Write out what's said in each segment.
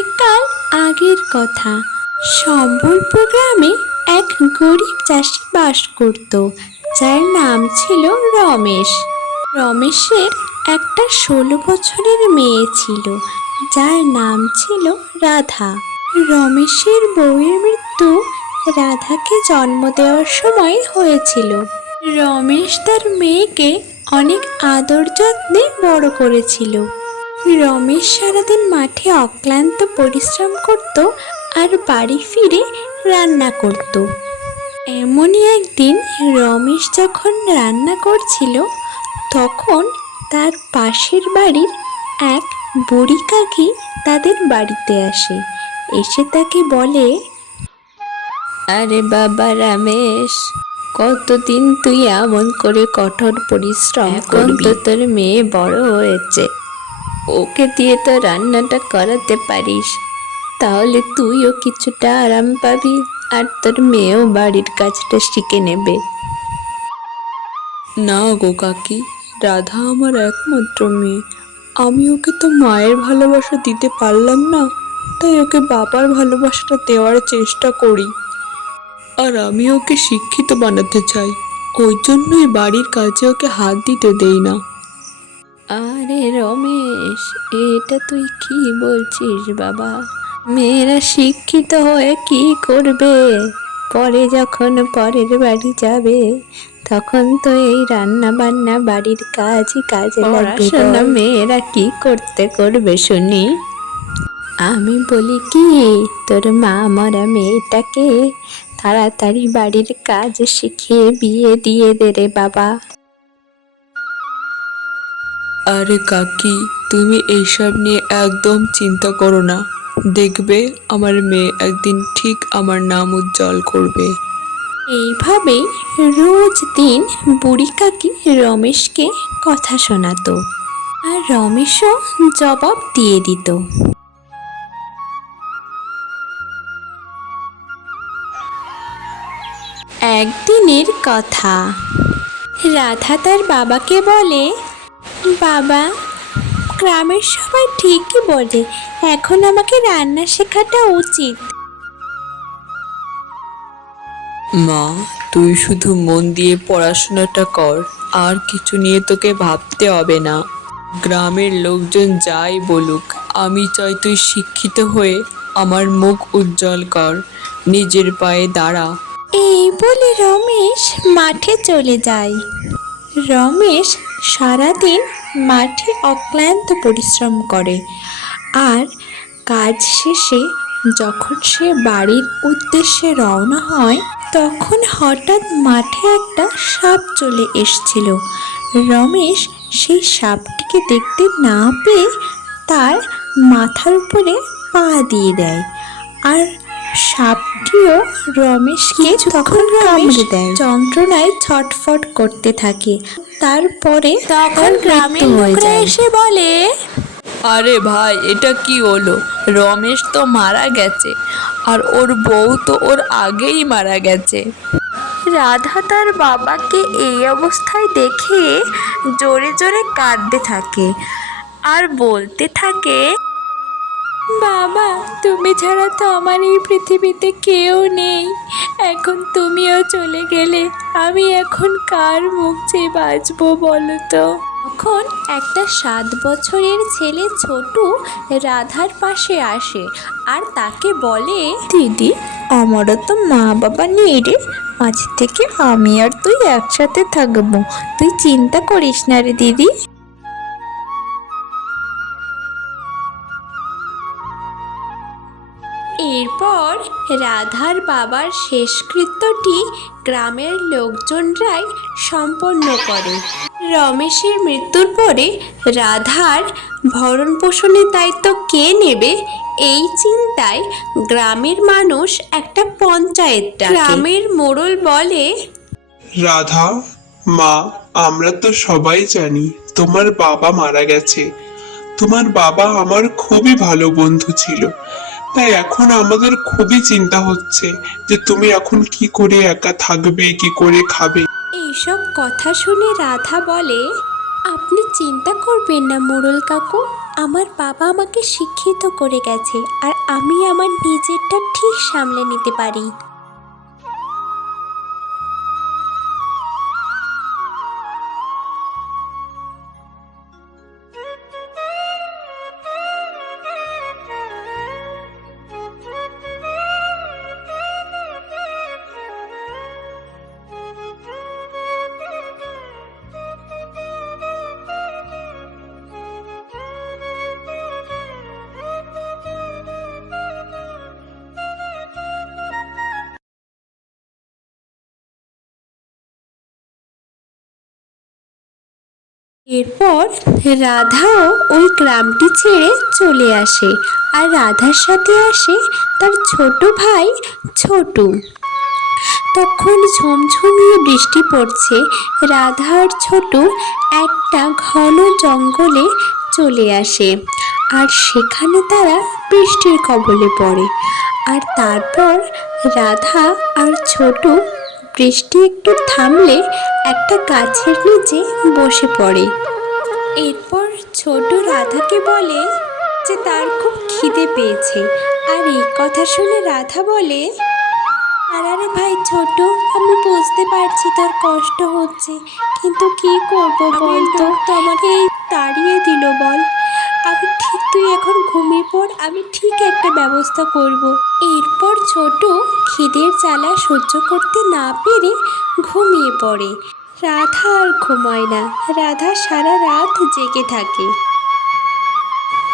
অনেক কাল আগের কথা। সম্বলপুর গ্রামে এক গরিব চাষি বাস করত, যার নাম ছিল রমেশ। রমেশের একটা 16 বছরের মেয়ে ছিল, যার নাম ছিল রাধা। রমেশের বউয়ের মৃত্যু রাধাকে জন্ম দেওয়ার সময় হয়েছিল। রমেশ তার মেয়েকে অনেক আদর যত্নে বড় করেছিল। রমেশ সারাদিন মাঠে অক্লান্ত পরিশ্রম করত আর বাড়ি ফিরে রান্না করত। এমনই একদিন রমেশ যখন রান্না করছিল, তখন তার পাশের বাড়ির এক বুড়ি কাকি তাদের বাড়িতে আসে। এসে তাকে বলে, আরে বাবা রমেশ, কতদিন তুই এমন করে কঠোর পরিশ্রম করবি? তো তোর মেয়ে বড় হয়েছে, ওকে দিয়ে তো রান্নাটা করাতে পারিস, তাহলে তুইও কিছুটা আরাম পাবি আর তোর মেয়েও বাড়ির কাজটা শিখে নেবে। না গো কাকি, রাধা আমার একমাত্র মেয়ে। আমি ওকে তো মায়ের ভালোবাসা দিতে পারলাম না, তাই ওকে বাবার ভালোবাসাটা দেওয়ার চেষ্টা করি। আর আমি ওকে শিক্ষিত বানাতে চাই, ওই জন্যই বাড়ির কাজে ওকে হাত দিতে দেই না। আরে রমেশ, এটা তুই কি বলছিস বাবা? মেয়েরা শিক্ষিত হয়ে কি করবে? পরে যখন পরের বাড়ি যাবে, তখন তো এই রান্না বান্না বাড়ির কাজই কাজে লাগবে। পড়াশোনা মেয়েরা কি করবে শুনি? আমি বলি কি, তোর মা মরা মেয়েটাকে তাড়াতাড়ি বাড়ির কাজ শিখিয়ে বিয়ে দিয়ে দে রে বাবা। আরে কাকি, তুমি এইসব নিয়ে একদম চিন্তা করো না, দেখবে আমার মেয়ে একদিন ঠিক আমার নাম উজ্জ্বল করবে। এইভাবেই রোজ দিন বুড়ি কাকি রমেশকে কথা শোনাতো, আর রমেশও জবাব দিয়ে দিত। একদিনের কথা, রাধা তার বাবাকে বলে, বাবা, গ্রামের সবাই ঠিকই বলে, এখন আমাকে রান্না শেখাটা উচিত। মা, তুই শুধু মন দিয়ে পড়াশোনাটা কর, আর কিছু নিয়ে তোকে ভাবতে হবে না। গ্রামের লোকজন যাই বলুক, আমি চাই তুই শিক্ষিত হয়ে আমার মুখ উজ্জ্বল কর, নিজের পায়ে দাঁড়া। এই বলে রমেশ মাঠে চলে যায়। রমেশ সারাদিন মাঠে অক্লান্ত পরিশ্রম করে, আর কাজ শেষে যখন সে বাড়ির উদ্দেশ্যে রওনা হয়, তখন হঠাৎ মাঠে একটা সাপ চলে এসেছিল। রমেশ সেই সাপটিকে দেখতে না পেয়ে তার মাথার উপরে পা দিয়ে দেয়, আর সাপটিও রমেশকে তখন কামড়ে দেয়। যন্ত্রণায় ছটফট করতে থাকে। তারপরে তখন গ্রামের লোকরা এসে বলে, আরে ভাই, এটা কি হলো? রমেশ তো মারা গেছে, আর ওর বউ তো ওর আগেই মারা গেছে। রাধা তার বাবাকে এই অবস্থায় দেখে জোরে জোরে কাঁদতে থাকে আর বলতে থাকে, বাবা, তুমি ছাড়া তো আমার এই পৃথিবীতে কেউ নেই। এখন তুমিও চলে গেলে আমি এখন কার মুখ চেয়ে বাঁচবো বলো তো? তখন একটা 7 বছরের ছেলে ছোটু রাধার পাশে আসে আর তাকে বলে, দিদি, আমারও তো মা বাবা নেই রে, আজ থেকে আমি আর তুই একসাথে থাকবো, তুই চিন্তা করিস না রে দিদি। এরপর রাধার বাবার শেষকৃত্যটি গ্রামের লোকজনরাই সম্পন্ন করে। রমেশের মৃত্যুর পরে রাধার ভরণ পোষণের দায়িত্ব কে নেবে, এই চিন্তায় গ্রামের মানুষ একটা পঞ্চায়েত ডাকে। গ্রামের মোড়ল বলে, রাধা মা, আমরা তো সবাই জানি তোমার বাবা মারা গেছে। তোমার বাবা আমার খুবই ভালো বন্ধু ছিল, তাই এখন আমাদের খুবই চিন্তা হচ্ছে যে তুমি এখন কি করে একা থাকবে, কি করে খাবে। এইসব কথা শুনে রাধা বলে, আপনি চিন্তা করবেন না মোড়ল কাকু, আমার বাবা আমাকে শিক্ষিত করে গেছে, আর আমি আমার নিজেরটা ঠিক সামলে নিতে পারি। এরপর রাধাও ওই গ্রামটি ছেড়ে চলে আসে, আর রাধার সাথে আসে তার ছোট ভাই ছোটু। তখন ঝমঝমিয়ে বৃষ্টি পড়ছে। রাধা আর ছোটু একটা ঘন জঙ্গলে চলে আসে, আর সেখানে তারা বৃষ্টির কবলে পড়ে। আর তারপর রাধা আর ছোটু বৃষ্টি একটু থামলে একটা গাছের নিচে বসে পড়ে। এরপর ছোট রাধাকে বলে যে তার খুব খিদে পেয়েছে। আর এই কথা শুনে রাধা বলে, আরে ভাই ছোট, আমি বুঝতে পারছি তোর কষ্ট হচ্ছে, কিন্তু কি করবো বল তো, আমাকে তাড়িয়ে দিল বল। আমি ঠিক, তুই এখন ঘুমিয়ে পড়, আমি ঠিক একটা ব্যবস্থা করব। এরপর ছোট খিদের জ্বালা সহ্য করতে না পেরে ঘুমিয়ে পড়ে। রাধা আর ঘুমায় না, রাধা সারা রাত জেগে থাকে।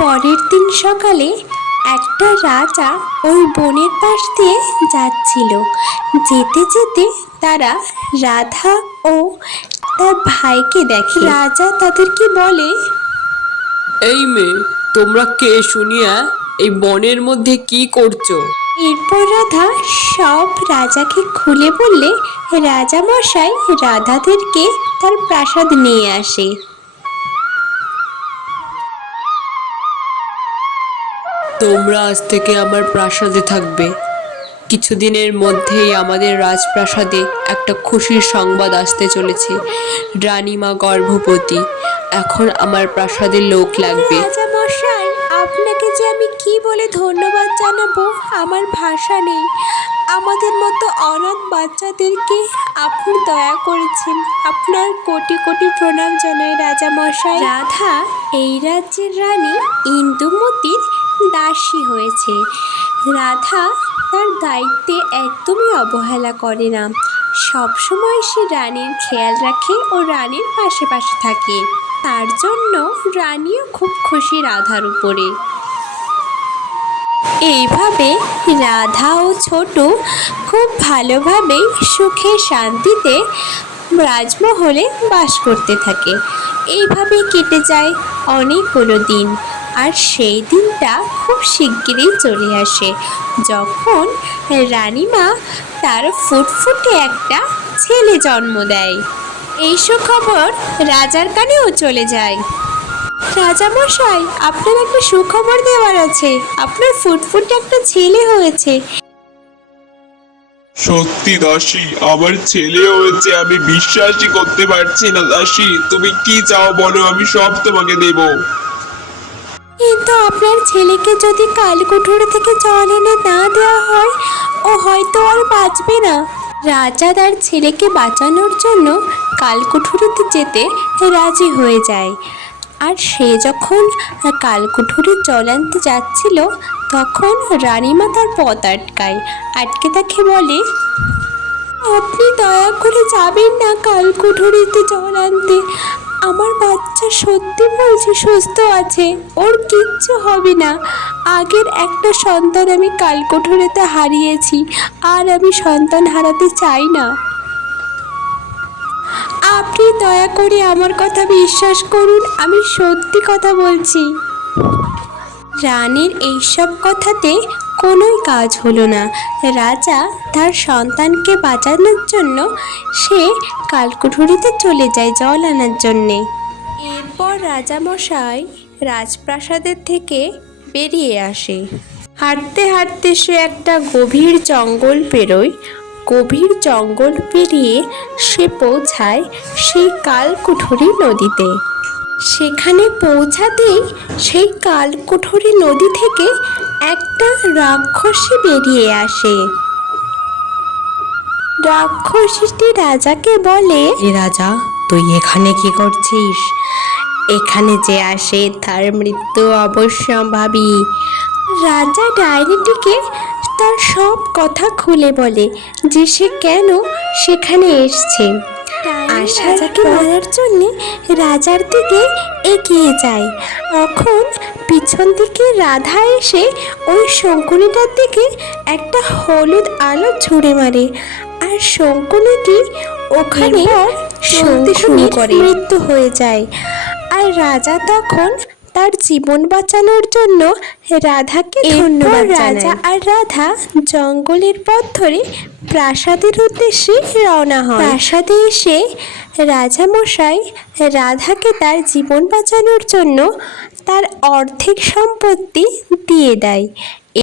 পরের দিন সকালে একটা রাজা ওই বনের পাশ দিয়ে যাচ্ছিল। যেতে যেতে তারা রাধা ও তার ভাইকে দেখে। রাজা তাদেরকে বলে, এই মেয়ে, তোমরা কে শুনিয়া এই বনের মধ্যে কি করছো? এরপর রাধা সব রাজাকে খুলে বললে রাজা মশাই রাধাদেরকে তার প্রাসাদ নিয়ে আসে। তোমরা আজ থেকে আমার প্রাসাদে থাকবে। কিছুদিনের মধ্যেই আমাদের রাজপ্রাসাদে একটা খুশির সংবাদ আসতে চলেছে। রানীমা গর্ভবতী। এখন আমার প্রাসাদে লোক লাগবে। রাজা মশাই, আপনাকে যে আমি কি বলে ধন্যবাদ জানাবো আমার ভাষা নেই। আমাদের মতো অনাথ বাচ্চাদেরকে আপনি দয়া করেছেন, আপনার কোটি কোটি প্রণাম জানাই রাজা মশাই। রাধা এই রাজ্যের রানী ইন্দুমতির দাসী হয়েছে। রাধা তার দায়িত্বে একদমই অবহেলা করে না, সবসময় সে রানীর খেয়াল রাখে ও রানীর পাশে পাশে থাকে। তার জন্য রানীও খুব খুশি রাধার উপরে। এইভাবে রাধা ও ছোট খুব ভালোভাবেই সুখে শান্তিতে রাজমহলে বাস করতে থাকে। এইভাবে কেটে যায় অনেকগুলো দিন। আর সেই দিনটা খুব শিগগিরই চলে আসে, যখন রানীমা তার ফুটফুটে একটা ছেলে জন্ম দেয়। এই সুখবর রাজার কানেও চলে যায়। রাজামশাই, আপনার একটা সুখবর দেওয়ার আছে, আপনার ফুটফুটে একটা ছেলে হয়েছে। সত্যি দাসী, আমার ছেলে হয়েছে, আমি বিশ্বাসই করতে পারছি না। দাসী, তুমি কি চাও বলো, আমি সব তোমাকে দেব। কিন্তু আপনার ছেলেকে যদি কালকুঠুরি থেকে জল এনে না দেওয়া হয়, ও হয়তো আর বাঁচবে না। রাজা তার ছেলেকে বাঁচানোর জন্য কালকুঠুরিতে যেতে রাজি হয়ে যায়। আর সে যখন কালকুঠুরির জল আনতে যাচ্ছিল, তখন রানীমা তার পথ আটকে তাকে বলে, আপনি দয়া করে যাবেন না কালকুঠুরিতে জল আনতে। আমার বাচ্চা সত্যি বলছি সুস্থ আছে, ওর কিচ্ছু হবে না। আগের একটা সন্তান আমি কালকুঠুরিতে হারিয়েছি, আর আমি সন্তান হারাতে চাই না। আপনি দয়া করে আমার কথা বিশ্বাস করুন, আমি সত্যি কথা বলছি। রানীর এইসব কথাতে কোনোই কাজ হলো না। রাজা তার সন্তানকে বাঁচানোর জন্য সে কালকুঠুরিতে চলে যায় জল আনার জন্যে। এরপর রাজামশাই রাজপ্রাসাদের থেকে বেরিয়ে আসে। হাঁটতে হাঁটতে সে একটা গভীর জঙ্গল পেরোয়। গভীর জঙ্গল পেরিয়ে সে পৌঁছায় সেই কালকুঠুরি নদীতে। সেখানে পৌঁছাতেই সেই কালকুঠরি নদী থেকে একটা রাক্ষসী বেরিয়ে আসে। রাক্ষসীটি রাজাকে বলে, এ রাজা, তুই এখানে কি করছিস? এখানে যে আসে তার মৃত্যু অবশ্যম্ভাবী। রাজা ডাইনিটিকে তার সব কথা খুলে বলে যে সে কেন সেখানে এসছে। আর রাজাকে মারার জন্য রাজার দিকে এগিয়ে যায়। তখন পিছন থেকে রাধা এসে ওই শঙ্কুনিটার দিকে একটা হলুদ আলো ছুঁড়ে মারে, আর শঙ্কুনিটি ওখানে চলতে শুরু করে, মৃত্যু হয়ে যায়। আর রাজা তখন তার জীবন বাঁচানোর জন্য রাধাকে ধন্যবাদ জানায়। রাজা আর রাধা জঙ্গলের পথ ধরে প্রাসাদের উদ্দেশ্যে রওনা হয়। প্রাসাদে এসে রাজামশাই রাধাকে তার জীবন বাঁচানোর জন্য তার অর্ধেক সম্পত্তি দিয়ে দেয়